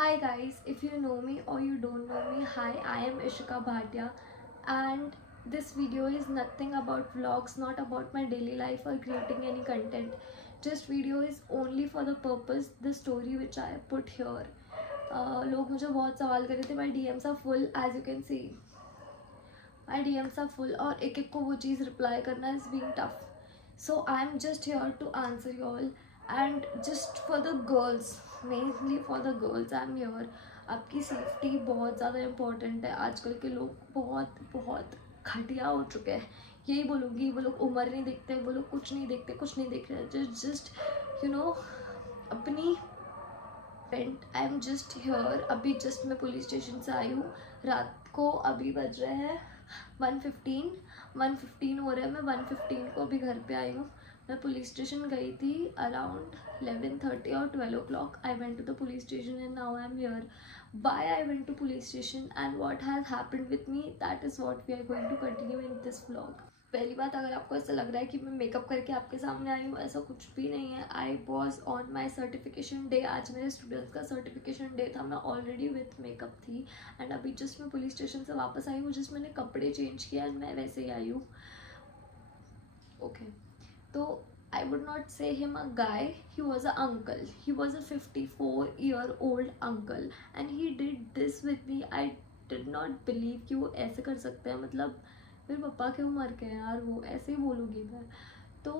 Hi guys, if you know me or you don't know me, hi, I am Ishika Bhatia and this video is nothing about vlogs, not about my daily life or creating any content. Just video is only for the purpose, the story which I put here. लोग मुझे बहुत सवाल कर रहे थे, my DMs are full as you can see. My DMs are full और एक एक को वो चीज़ reply करना is being tough. So I am just here to answer you all and just for the girls, mainly for the girls I am here. आपकी safety बहुत ज़्यादा important है. आजकल के लोग बहुत बहुत घटिया हो चुके हैं. यही बोलूँगी, वो लोग उम्र नहीं देखते, वो लोग कुछ नहीं देखते, कुछ नहीं देख रहे. जस्ट यू नो अपनी friend. I am just here. अभी जस्ट मैं पुलिस स्टेशन से आई हूँ. रात को अभी बज रहे हैं 1:15 हो रहा है. मैं 1:15 को अभी घर पे आई हूँ. मैं पुलिस स्टेशन गई थी अराउंड 11:30 और 12 o'clock. I went to the police station and now I am here. Why I went to police station and what has happened with me, that is what we are going to continue in this vlog. पहली बात, अगर आपको ऐसा लग रहा है कि मैं मेकअप करके आपके सामने आई हूँ, ऐसा कुछ भी नहीं है. I was on my certification day. आज मेरे स्टूडेंट्स का सर्टिफिकेशन डे था. मैं ऑलरेडी विथ मेकअप थी एंड अभी जस्ट मैं पुलिस स्टेशन से वापस आई हूँ. जस्ट मैंने कपड़े चेंज किया एंड मैं वैसे ही आई हूँ. ओके, तो I would not say him a guy. He was an uncle. He was a 54-year-old uncle and he did this with me. I did not believe कि वो ऐसे कर सकते हैं. मतलब मेरे पापा की उम्र के हैं यार, वो ऐसे ही बोलूँगी मैं. तो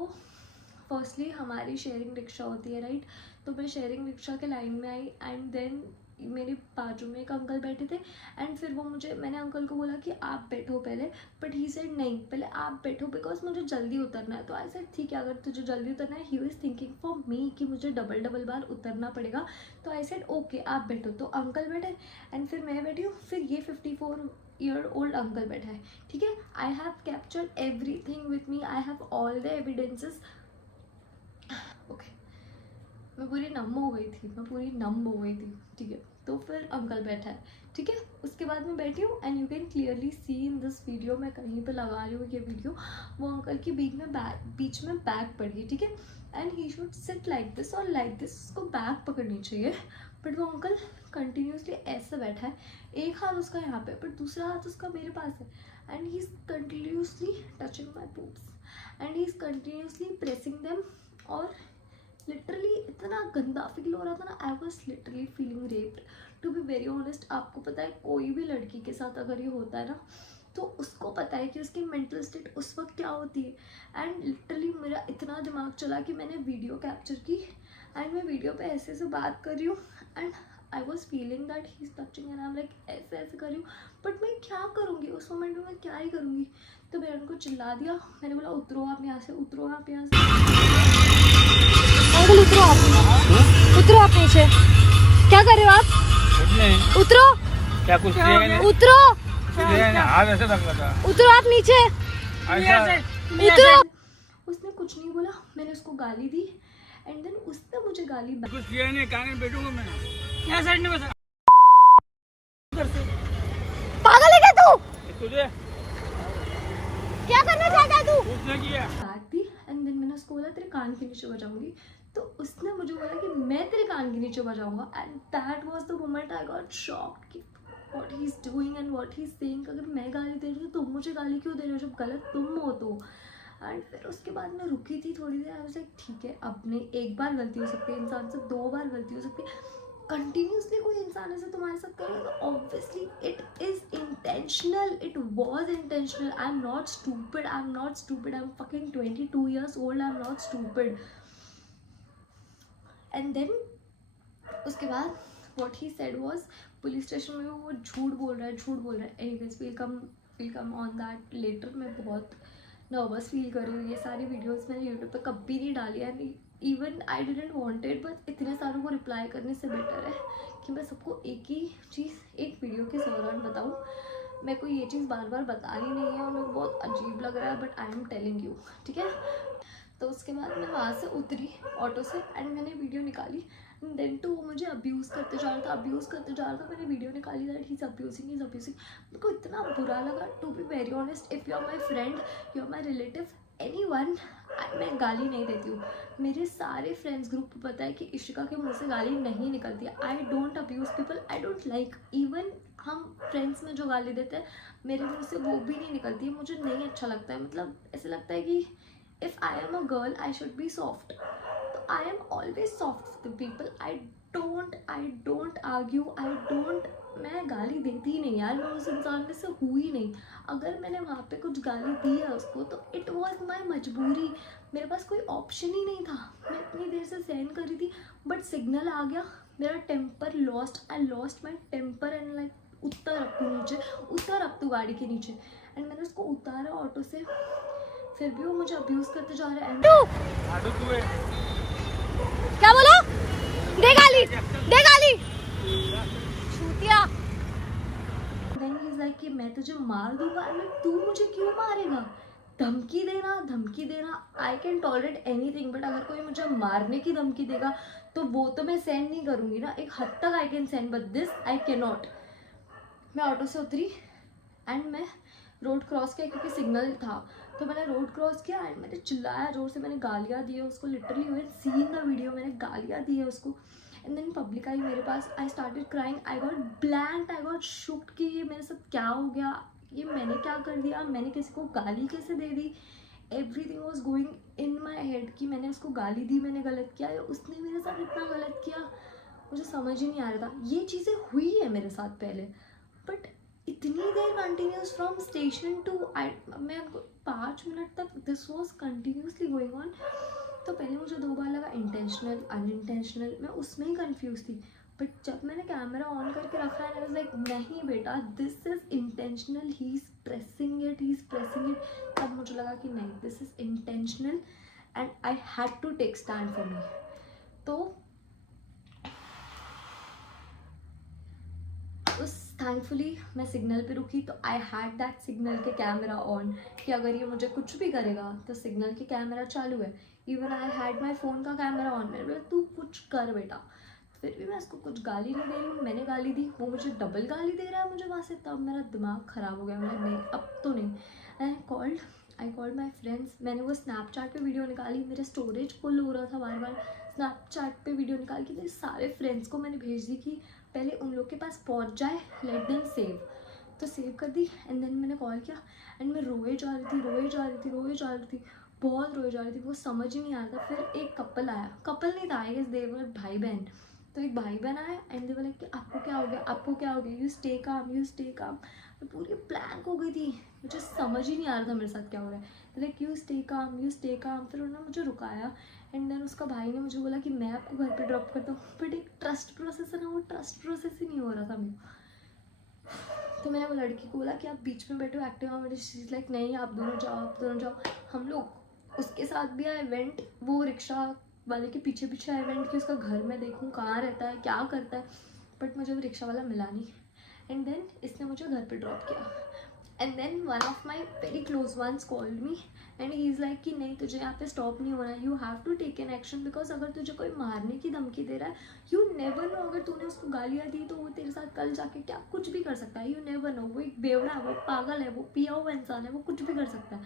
फर्स्टली हमारी शेयरिंग रिक्शा होती है, राइट. तो मैं शेयरिंग रिक्शा के लाइन में आई एंड देन मेरे बाजू में एक अंकल बैठे थे एंड फिर वो मैंने अंकल को बोला कि आप बैठो पहले, बट ही सेड नहीं, पहले आप बैठो बिकॉज मुझे जल्दी उतरना है. तो आई सेड ठीक है, अगर तुझे जल्दी उतरना है. He was thinking for me कि मुझे डबल बार उतरना पड़ेगा. तो आई सेड ओके आप बैठो. तो अंकल बैठे एंड फिर मैं बैठी हूँ. फिर ये 54-year-old अंकल बैठा है. ठीक है, I have captured everything with me. I have all the evidences. Okay, मैं पूरी नम हो गई थी. ठीक है, तो फिर अंकल बैठा है. ठीक है, उसके बाद मैं बैठी हूँ and you can clearly see in this video. मैं कहीं पे लगा रही हूँ ये वीडियो. वो अंकल की बीच में बैग पड़ी. ठीक है, and he should sit like this और लाइक दिस. उसको बैग पकड़नी चाहिए, बट वो अंकल कंटिन्यूसली ऐसे बैठा है. एक हाथ उसका यहाँ पे, बट दूसरा हाथ उसका मेरे पास है and he is continuously touching my boobs and he is continuously pressing them. और लिटरली इतना गंदा फील हो रहा था ना. I was literally feeling raped to be very honest. आपको पता है कोई भी लड़की के साथ अगर ये होता है ना, तो उसको पता है कि उसकी मेंटल स्टेट उस वक्त क्या होती है. एंड लिटरली मेरा इतना दिमाग चला कि मैंने वीडियो कैप्चर की एंड मैं वीडियो पे ऐसे से बात कर रही हूँ and I was feeling that he is touching and I am like ऐसे कर रही हूँ. बट मैं क्या करूँगी उस मोमेंट में, मैं क्या ही करूँगी. तो मैंने उनको चिल्ला दिया. मैंने बोला उतरो आप यहाँ से, उतरो आप यहाँ से. अंकल उतरो आप, उतरो आप नीचे. क्या कर रहे हो आप? उतरो. क्या कुछ उतरो. हाथ ऐसे रख लगा. उतरो आप नीचे. उतरो. उसने कुछ नहीं बोला. मैंने उसको गाली दी एंड देन उसने मुझे गाली. कुछ किया नहीं, कहाँ बैठूंगा मैं यहाँ साइड में. बस पागल है क्या तू? तुझे क्या करना चाहता है तू? कुछ नहीं किया. दी एंड देन मैंने उसको बोला तेरे कान के नीचे बजाऊंगी. तो उसने मुझे बोला कि मैं तेरे कान के नीचे बजाऊंगा and that was the moment I got shocked कि what he is doing and what he is saying. अगर मैं गाली दे रही हूँ तो तुम मुझे गाली क्यों दे रहे हो जब गलत तुम हो तो. एंड फिर उसके बाद मैं रुकी थी थोड़ी देर. आई वाज लाइक ठीक है, अपने एक बार गलती हो सकती है इंसान से, 2 बार गलती हो सकती है. कंटिन्यूसली कोई इंसान ऐसे तुम्हारे साथ करेगा तो obviously it is intentional. It was intentional. I am not stupid. I am fucking 22 years old. I am not stupid. And then उसके बाद what he said was, police station में वो झूठ बोल रहा है. Anyways will come on that later. मैं बहुत नर्वस फील कर रही हूँ. ये सारी वीडियोस मैंने यूट्यूब पे कभी नहीं डाली and even I didn't wanted, but इतने सारों को रिप्लाई करने से बेटर है कि मैं सबको एक ही चीज़ एक वीडियो के दौरान बताऊँ. मेरे को ये चीज़ बार बार बतानी नहीं है और मेरे को बहुत अजीब लग रहा है, but I am telling you. ठीक है, तो उसके बाद मैं वहाँ से उतरी ऑटो से एंड मैंने वीडियो निकाली. देन तो वो मुझे अब्यूज़ करते जा रहा था. मैंने वीडियो निकाली दैट ही इज़ अब्यूजिंग. मेरे को इतना बुरा लगा. To be very honest, if you are my friend, you are my relative, anyone, मैं गाली नहीं देती हूँ। मेरे सारे फ्रेंड्स ग्रुप को पता है कि इशिका के मुंह से गाली नहीं निकलती है। I don't abuse people, I don't like, even हम फ्रेंड्स में जो गाली देते हैं मेरे मुंह से वो भी नहीं निकलती है। मुझे नहीं अच्छा लगता है, मतलब ऐसे लगता है कि if I am a girl I should be soft, तो I am always soft with people. I don't argue, मैं गाली देती ही नहीं यार, मैं उस इंसान में से हुई नहीं। अगर मैंने वहाँ पे कुछ गाली दी है उसको तो इट वॉज माई मजबूरी, मेरे पास कोई ऑप्शन ही नहीं था। मैं इतनी देर से सहन कर रही थी, बट सिग्नल आ गया, मेरा temper I lost my temper and like उतर अब तू नीचे, उतर अब तू गाड़ी के नीचे। एंड मैंने उसको उतारा ऑटो से, फिर भी वो मुझे अब्यूज़ करते जा रहा है। आडू तू है क्या बोलो? दे गाली छूतिया। देन ही इज लाइक कि मैं तुझे मार दूंगा। मैं, तू मुझे क्यों मारेगा? धमकी देना I can tolerate anything, but अगर कोई मुझे मारने की धमकी देगा तो वो तो मैं सहन नहीं करूँगी ना। एक हद तक आई कैन सहन, but this I can not. मैं ऑटो से उतरी एंड मैं रोड क्रॉस किया क्योंकि सिग्नल था, तो मैंने रोड क्रॉस किया एंड मैंने चिल्लाया जोर से, मैंने गालियाँ दी है उसको, literally you can see in the video, मैंने गालियाँ दी है उसको। एंड देन पब्लिक आई मेरे पास, I started crying, I got blank, I got shocked कि ये मेरे साथ क्या हो गया, ये मैंने क्या कर दिया, मैंने किसी को गाली कैसे दे दी। Everything was going in my head कि मैंने उसको गाली दी, मैंने गलत किया, या उसने मेरे साथ इतना गलत किया, मुझे समझ ही नहीं आ रहा था। ये चीज़ें हुई है मेरे साथ पहले, बट इतनी देर कंटिन्यूस फ्रॉम स्टेशन टू मैं आपको 5 मिनट तक this was continuously going on. तो पहले मुझे 2 बार लगा इंटेंशनल अनइंटेंशनल, मैं उसमें ही कंफ्यूज थी। बट जब मैंने कैमरा ऑन करके रखा है, आई वाज लाइक नहीं बेटा this is intentional, he is pressing it, तब मुझे लगा कि नहीं this is intentional and I had to take stand for me. तो उस थैंकफुली मैं सिग्नल पे रुकी, तो आई हैड दैट सिग्नल के कैमरा ऑन कि अगर ये मुझे कुछ भी करेगा तो सिग्नल के कैमरा चालू है। Even I had my phone का कैमरा ऑन, मैंने बोला तू कुछ कर बेटा। फिर भी मैं उसको कुछ गाली नहीं दे रही हूँ, मैंने गाली दी, वो मुझे डबल गाली दे रहा है मुझे वहाँ से, तब मेरा दिमाग ख़राब हो गया। मैं नहीं अब तो नहीं। आई कॉल्ड माई फ्रेंड्स, मैंने वो स्नैपचैट पे वीडियो निकाली, मेरा स्टोरेज फुल हो रहा था बार बार, स्नैपचैट पे वीडियो निकाल के मेरे सारे फ्रेंड्स को मैंने भेज दी कि पहले उन लोग के पास पहुंच जाए, लेट देम सेव। तो सेव कर दी एंड देन मैंने कॉल किया एंड मैं रोए जा रही थी, बहुत रोए जा रही थी, वो समझ ही नहीं आ रहा था। फिर एक कपल आया, कपल नहीं था आई गेस, दे वर भाई बहन। तो एक भाई बहन आया एंड दे बोले कि आपको क्या हो गया, यू स्टे काम। मैं पूरी ब्लैंक हो गई थी, मुझे समझ ही नहीं आ रहा था मेरे साथ क्या हो रहा है। Like you stay calm. फिर उन्होंने मुझे रुकाया एंड देन उसका भाई ने मुझे बोला कि मैं आपको घर पे ड्रॉप करता हूँ, बट एक ट्रस्ट प्रोसेस है ना, वो ट्रस्ट प्रोसेस ही नहीं हो रहा था मेरा। तो मैंने वो लड़की को बोला कि आप बीच में बैठो एक्टिवा में, चीज़ लाइक नहीं आप दोनों जाओ। हम लोग उसके साथ भी आई वेंट, वो रिक्शा वाले के पीछे आई वेंट कि उसका घर मैं देखूँ कहाँ रहता है, क्या करता है, बट मुझे वो रिक्शा वाला मिला नहीं। एंड देन इसने मुझे घर पे ड्रॉप किया and then one of my very close ones called me and he is like कि नहीं तुझे यहाँ पे स्टॉप नहीं होना है, you have to take an action, because अगर तुझे कोई मारने की धमकी दे रहा है, यू नेवर नो, अगर तूने उसको गालियाँ दी तो वो तेरे साथ कल जाके क्या कुछ भी कर सकता है, यू नेवर नो। वो एक बेवड़ा है, वो पागल है, वो पिया हुआ इंसान है, वो कुछ भी कर सकता है।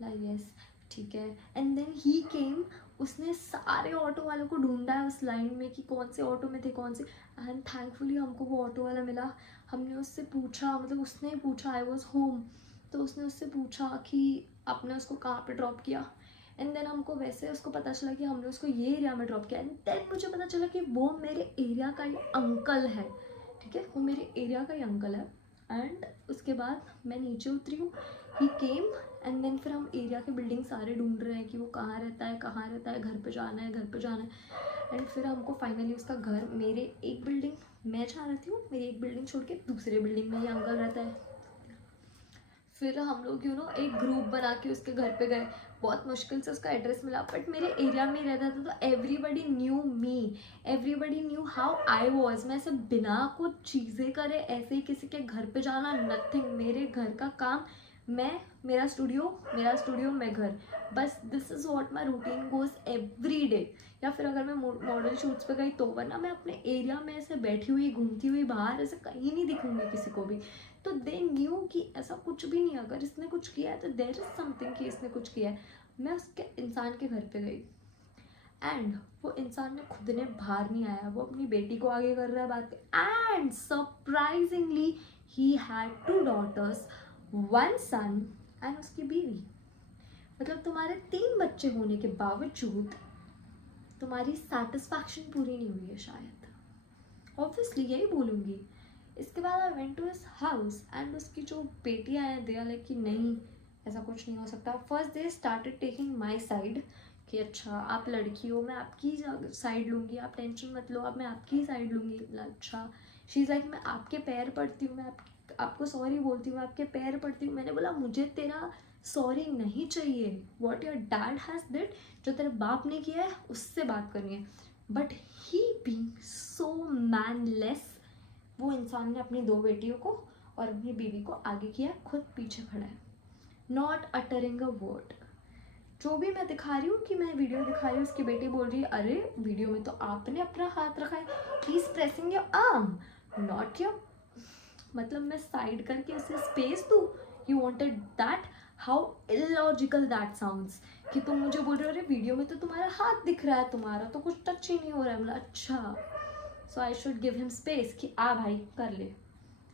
लाइक यस ठीक है। एंड देन ही केम, उसने सारे ऑटो वालों को ढूंढा है उस लाइन में कि कौन से ऑटो में थे कौन से, एंड थैंकफुली हमको वो ऑटो वाला मिला। हमने उससे पूछा, मतलब उसने पूछा, आई वॉज होम, तो उसने उससे पूछा कि आपने उसको कहाँ पे ड्रॉप किया। एंड देन हमको वैसे उसको पता चला कि हमने उसको ये एरिया में ड्रॉप किया। एंड देन मुझे पता चला कि वो मेरे एरिया का ही अंकल है, ठीक है, वो मेरे एरिया का ही अंकल है। एंड उसके बाद मैं नीचे उतरी हूँ, ही केम एंड देन फिर हम एरिया के बिल्डिंग सारे ढूंढ रहे हैं कि वो कहाँ रहता है, घर पे जाना है। एंड फिर हमको फाइनली उसका घर, मेरे एक बिल्डिंग मैं जहाँ रहती हूँ, मेरी एक बिल्डिंग छोड़ के दूसरे बिल्डिंग में ही अंकल रहता है। फिर हम लोग एक ग्रुप बना के उसके घर पे गए, बहुत मुश्किल से उसका एड्रेस मिला, बट मेरे एरिया में ही रहता था, तो everybody knew me, everybody knew how I was. मैं सब बिना कुछ चीज़ें करे ऐसे ही किसी के घर पे जाना, नथिंग, मेरे घर का काम, मेरा स्टूडियो मैं घर, बस this is what my routine goes every day. या फिर अगर मैं मॉडल शूट्स पे गई तो, वरना मैं अपने एरिया में ऐसे बैठी हुई घूमती हुई बाहर ऐसे कहीं नहीं दिखूंगी किसी को भी। तो दे न्यू कि ऐसा कुछ भी नहीं, अगर इसने कुछ किया है तो देयर इज समथिंग कि इसने कुछ किया है। मैं उसके इंसान के घर पे गई एंड वो इंसान ने खुद ने बाहर नहीं आया, वो अपनी बेटी को आगे कर रहा है बात and surprisingly he had 2 daughters, 1 son and उसकी बीवी। मतलब तुम्हारे 3 बच्चे होने के बावजूद तुम्हारी सेटिस्फैक्शन पूरी नहीं हुई है शायद, ऑब्वियसली यही बोलूँगी। इसके बाद I went to his house and उसकी जो बेटियाँ हैं दे आर लाइक कि नहीं ऐसा कुछ नहीं हो सकता। First they started taking my side कि अच्छा आप लड़की हो, मैं आपकी साइड लूँगी, आप टेंशन मत लो, अब मैं आपकी साइड लूँगी। अच्छा शी इज़ लाइक मैं आपके पैर पड़ती हूँ, मैं आपको सॉरी बोलती हूँ, मैं आपके पैर पड़ती हूँ। मैंने बोला मुझे तेरा सॉरी नहीं चाहिए, what your dad has did, जो तेरे बाप ने किया है उससे बात करनी है। बट ही बीइंग सो मैनलेस, वो इंसान ने अपनी 2 बेटियों को और अपनी बीवी को आगे किया, खुद पीछे खड़ा है, नॉट अटरिंग अ वर्ड। जो भी मैं दिखा रही हूँ कि मैं वीडियो दिखा रही हूँ, उसकी बेटी बोल रही है अरे वीडियो में तो आपने अपना हाथ रखा है, ही is pressing your arm not your. मतलब मैं साइड करके उसे स्पेस दूँ, you wanted that, how illogical that sounds कि तुम मुझे बोल रहे हो अरे वीडियो में तो तुम्हारा हाथ दिख रहा है, तुम्हारा तो कुछ टच ही नहीं हो रहा है। मतलब अच्छा so I should give him space कि आ भाई कर ले।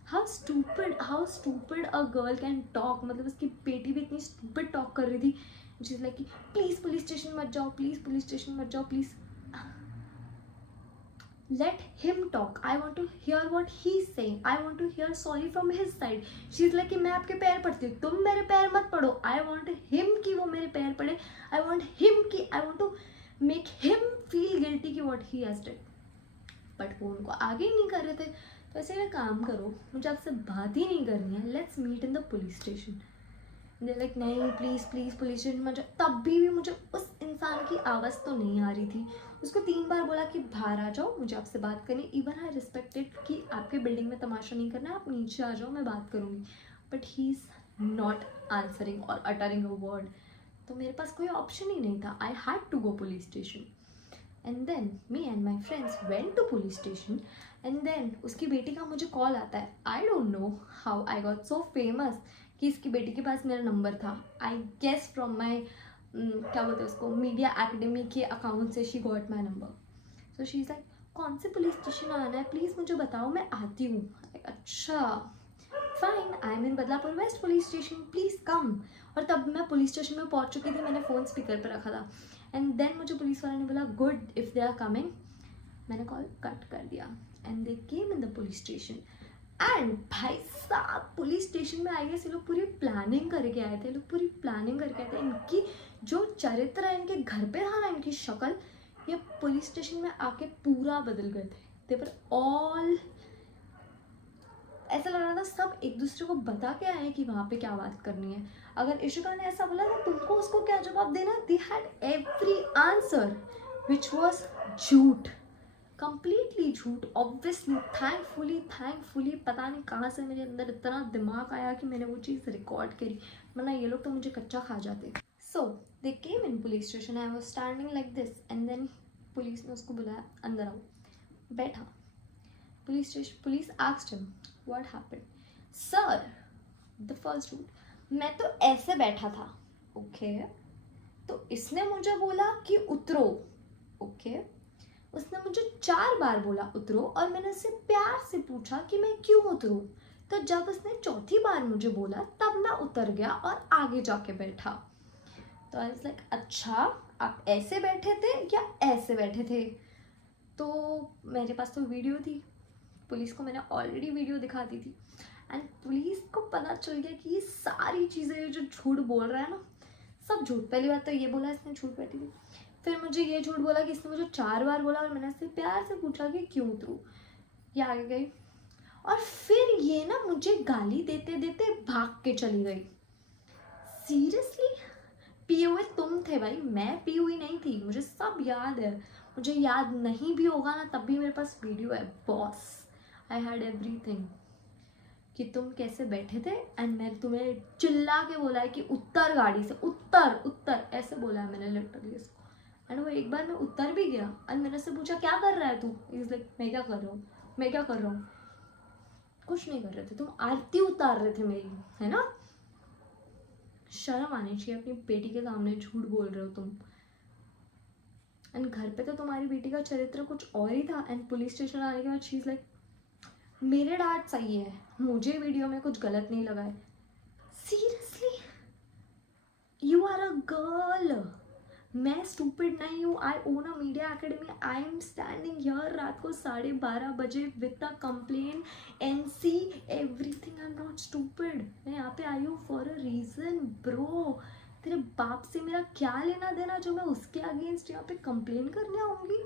How stupid a girl can talk. मतलब उसकी बेटी भी इतनी स्टूपिड टॉक कर रही थी, शी इज लाइक कि प्लीज पुलिस स्टेशन मत जाओ, प्लीज पुलिस स्टेशन मत जाओ, please let him talk, I want to hear what he's saying, I want to hear sorry from his side. She's like कि मैं आपके पैर पड़ती हूँ, तुम मेरे पैर मत पड़ो, I want him कि वो मेरे पैर पड़े, I want him कि I want to make him feel guilty कि what he has did. But वो उनको आगे ही नहीं कर रहे थे। तो ऐसे में काम करो, मुझे आपसे बात ही नहीं करनी है, let's meet in the police station. They like नहीं प्लीज़ प्लीज़ पुलिस स्टेशन मत जाओ। तब भी मुझे उस इंसान की आवाज़ तो नहीं आ रही थी। उसको 3 बार बोला कि बाहर आ जाओ, मुझे आपसे बात करनी। इवन आई रिस्पेक्टेड कि आपके बिल्डिंग में तमाशा नहीं करना है, आप नीचे आ जाओ, मैं बात करूँगी। But he is not answering और अटरिंग अ वर्ड। तो मेरे पास कोई ऑप्शन ही नहीं था, I had to go police station. And then me and my friends went to police station and then उसकी बेटी का मुझे कॉल आता है। I don't know how I got so famous कि इसकी बेटी के पास मेरा नंबर था। आई गेस फ्रॉम माई क्या बोलते हैं उसको, मीडिया एकेडमी के अकाउंट से she got my number. So she is like कौन से पुलिस स्टेशन आना है प्लीज़ मुझे बताओ, मैं आती हूँ। अच्छा fine, I am in Badlapur waste police station, please कम। और तब मैं पुलिस स्टेशन में पहुँच चुकी थी, मैंने फ़ोन स्पीकर पर रखा था। एंड देन मुझे पुलिस वाले ने बोला good if they are coming. मैंने कॉल कट कर दिया and they came in the police station. And भाई साहब पुलिस स्टेशन में आए ये लोग पूरी प्लानिंग करके आए थे, लोग पूरी प्लानिंग करके आए थे। इनकी जो चरित्र है इनके घर पे था ना, इनकी शक्ल, ये पुलिस स्टेशन में आके पूरा बदल गए थे। दे वर ऑल, ऐसा लग रहा था सब एक दूसरे को बता के आए कि वहाँ पे क्या बात करनी है। अगर इशिका ने ऐसा बोला तो तुमको उसको क्या जवाब देना। They had every answer which was झूठ, कंप्लीटली झूठ। ऑब्वियसली थैंकफुली पता नहीं कहाँ से मेरे अंदर इतना दिमाग आया कि मैंने वो चीज़ रिकॉर्ड करी, वरना ये लोग तो मुझे कच्चा खा जाते। So they came in police station, I was standing like this and then police ने उसको बुलाया, अंदर आओ। बैठा। Police asked him what happened. Sir the first rule, मैं तो ऐसे बैठा था। ओके तो इसने मुझे बोला कि उतरो। ओके उसने मुझे 4 बार बोला उतरो और मैंने उससे प्यार से पूछा कि मैं क्यों उतरूं। तो जब उसने 4थी बार मुझे बोला तब मैं उतर गया और आगे जाके बैठा। तो आई वाज लाइक अच्छा आप ऐसे बैठे थे या ऐसे बैठे थे। तो मेरे पास तो वीडियो थी, पुलिस को मैंने ऑलरेडी वीडियो दिखा दी थी एंड पुलिस को पता चल गया कि ये सारी चीज़ें जो झूठ बोल रहा है ना सब झूठ। पहली बात तो ये बोला इसने झूठ बैठी थी, फिर मुझे ये झूठ बोला कि इसने मुझे 4 बार बोला और मैंने इससे प्यार से पूछा कि क्यों उतरूं। ये आगे गई और फिर ये ना मुझे गाली देते देते भाग के चली गई। सीरियसली पी हुए तुम थे भाई, मैं पी हुई नहीं थी, मुझे सब याद है। मुझे याद नहीं भी होगा ना तब भी मेरे पास वीडियो है बॉस, आई हैड एवरीथिंग कि तुम कैसे बैठे थे एंड मैंने तुम्हें चिल्ला के बोला है कि उत्तर गाड़ी से, उत्तर ऐसे बोला है मैंने लिटरली इसको। एंड वो एक बार मैं उत्तर भी गया और मैंने उससे पूछा क्या कर रहा है तू। इज लाइक मैं क्या कर रहा हूँ, कुछ नहीं कर रहे थे, तुम आरती उतार रहे थे मेरी, है ना। शर्म आनी चाहिए, अपनी बेटी के सामने झूठ बोल रहे हो तुम। एंड घर पे तो तुम्हारी बेटी का चरित्र कुछ और ही था, एंड पुलिस स्टेशन आने के बाद शी इज लाइक मेरे डैड सही है, मुझे वीडियो में कुछ गलत नहीं लगा है। Seriously, you are a girl, मैं स्टूपिड नहीं हूँ। I own a media academy, I am standing here रात को 12:30 बजे with a complaint, NC, everything. I am not stupid. मैं यहाँ पे आई हूँ फॉर अ रीजन ब्रो। तेरे बाप से मेरा क्या लेना देना जो मैं उसके अगेंस्ट यहाँ पे कंप्लेन करने आऊँगी?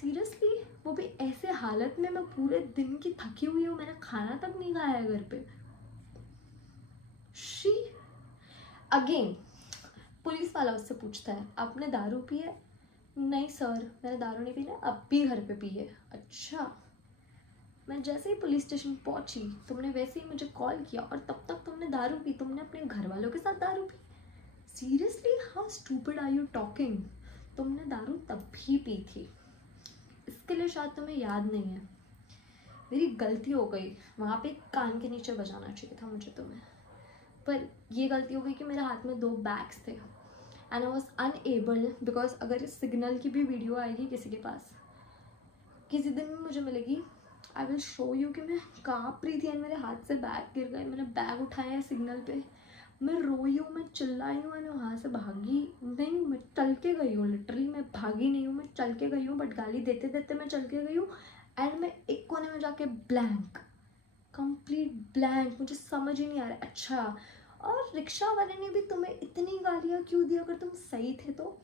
सीरियसली, वो भी ऐसे हालत में, मैं पूरे दिन की थकी हुई हूँ, मैंने खाना तक नहीं खाया है घर पे। शी अगेन पुलिस वाला उससे पूछता है आपने दारू पी है? नहीं सर, मैंने दारू नहीं पी है, अब भी घर पे पी है। अच्छा, मैं जैसे ही पुलिस स्टेशन पहुंची तुमने वैसे ही मुझे कॉल किया और तब तक तुमने दारू पी, तुमने अपने घर वालों के साथ दारू पी? Seriously, how stupid are you talking? तुमने दारू तब भी पी थी, इसके लिए शायद तुम्हें याद नहीं है। मेरी गलती हो गई, वहाँ पे कान के नीचे बजाना चाहिए था मुझे तुम्हें, पर ये गलती हो गई कि मेरे हाथ में 2 बैग्स थे and I was unable, because अगर इस सिग्नल की भी वीडियो आएगी किसी के पास, किसी दिन भी मुझे मिलेगी, आई विल शो यू कि मैं काँप रही थी एंड मेरे हाथ से बैग गिर गए। मैंने बैग उठाया है सिग्नल पे, मैं रोई हूँ, मैं चिल्लाई हूँ, मैंने वहाँ से भागी नहीं हूँ, मैं चल के गई हूँ। लिटरली मैं भागी नहीं हूँ, मैं चल के गई हूँ, बट गाली देते देते मैं चल के गई हूँ। एंड मैं एक कोने में जाके ब्लैंक, कंप्लीट ब्लैंक, मुझे समझ ही नहीं आ रहा। अच्छा, और रिक्शा वाले ने भी तुम्हें इतनी गालियाँ क्यों दी अगर तुम सही थे तो?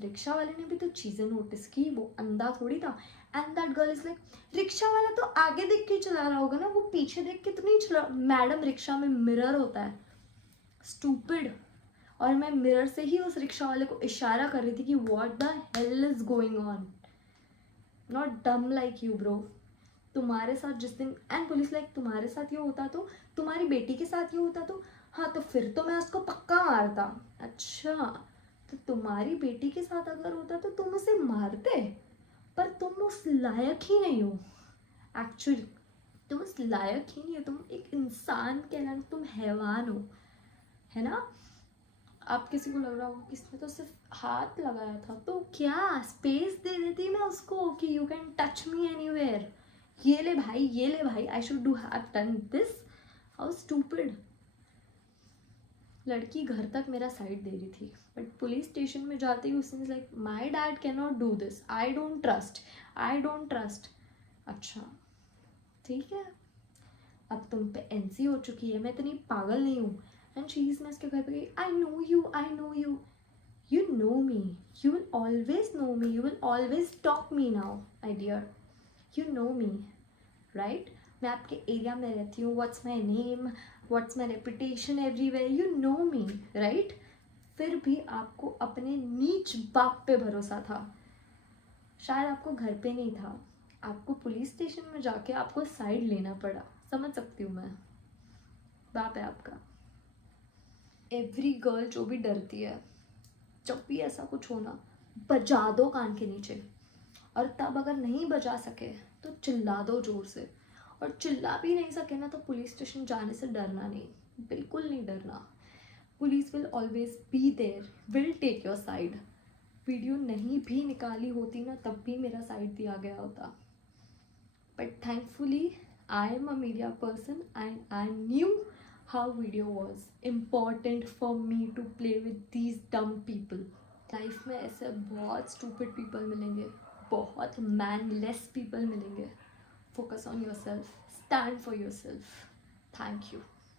रिक्शा वाले ने भी तो चीज़ें नोटिस की, वो अंधा थोड़ी था। And that girl is like rickshaw वाला तो आगे देख के चला रहा होगा ना, वो पीछे देख के तो नहीं चला। मैडम, रिक्शा में मिरर होता है, स्टूपिड। और मैं मिरर से ही उस रिक्शा वाले को इशारा कर रही थी कि what the hell is going on, not डम लाइक यू ब्रो। तुम्हारे साथ जिस दिन, एंड पुलिस लाइक तुम्हारे साथ ये होता तो, तुम्हारी बेटी के साथ ये होता तो, हाँ तो फिर तो मैं उसको पक्का मारता। अच्छा, तो तुम्हारी बेटी के साथ अगर होता तो तुम उसे मारते, पर तुम उस लायक ही नहीं हो। एक्चुअली तुम उस लायक ही नहीं हो, तुम एक इंसान कहलाना, तुम हैवान हो, है ना? आप किसी को लग रहा होगा कि इसने तो सिर्फ हाथ लगाया था, तो क्या स्पेस दे देती मैं उसको कि you can touch me anywhere? ये ले भाई, ये ले भाई, I should do have done this? How stupid. लड़की घर तक मेरा साइड दे रही थी, बट पुलिस स्टेशन में जाते ही उसने like my dad can not do this, I don't trust, I don't trust. अच्छा ठीक है, अब तुम पे NC हो चुकी है, मैं इतनी पागल नहीं हूँ। एंड शीज, मैं इसके घर पे गई, I know you, I know you, you know me, you will always know me, you will always talk me now my dear, you know me right? मैं आपके एरिया में रहती हूँ, what's my name, what's my reputation everywhere, you know me right? फिर भी आपको अपने नीच बाप पे भरोसा था, शायद आपको घर पे नहीं था, आपको पुलिस स्टेशन में जाके आपको साइड लेना पड़ा। समझ सकती हूँ मैं, बाप है आपका। एवरी गर्ल जो भी डरती है, जब भी ऐसा कुछ होना, बजा दो कान के नीचे, और तब अगर नहीं बजा सके तो चिल्ला दो जोर से, और चिल्ला भी नहीं सके ना तो पुलिस स्टेशन जाने से डरना नहीं, बिल्कुल नहीं डरना। Police will always be there, will take your side. Video नहीं भी निकाली होती ना तब भी मेरा साइड दिया गया होता, but thankfully I am a media person and I knew how video was important for me to play with these dumb people. Life में ऐसे बहुत stupid people मिलेंगे, बहुत manless people मिलेंगे. Focus on yourself, stand for yourself. Thank you.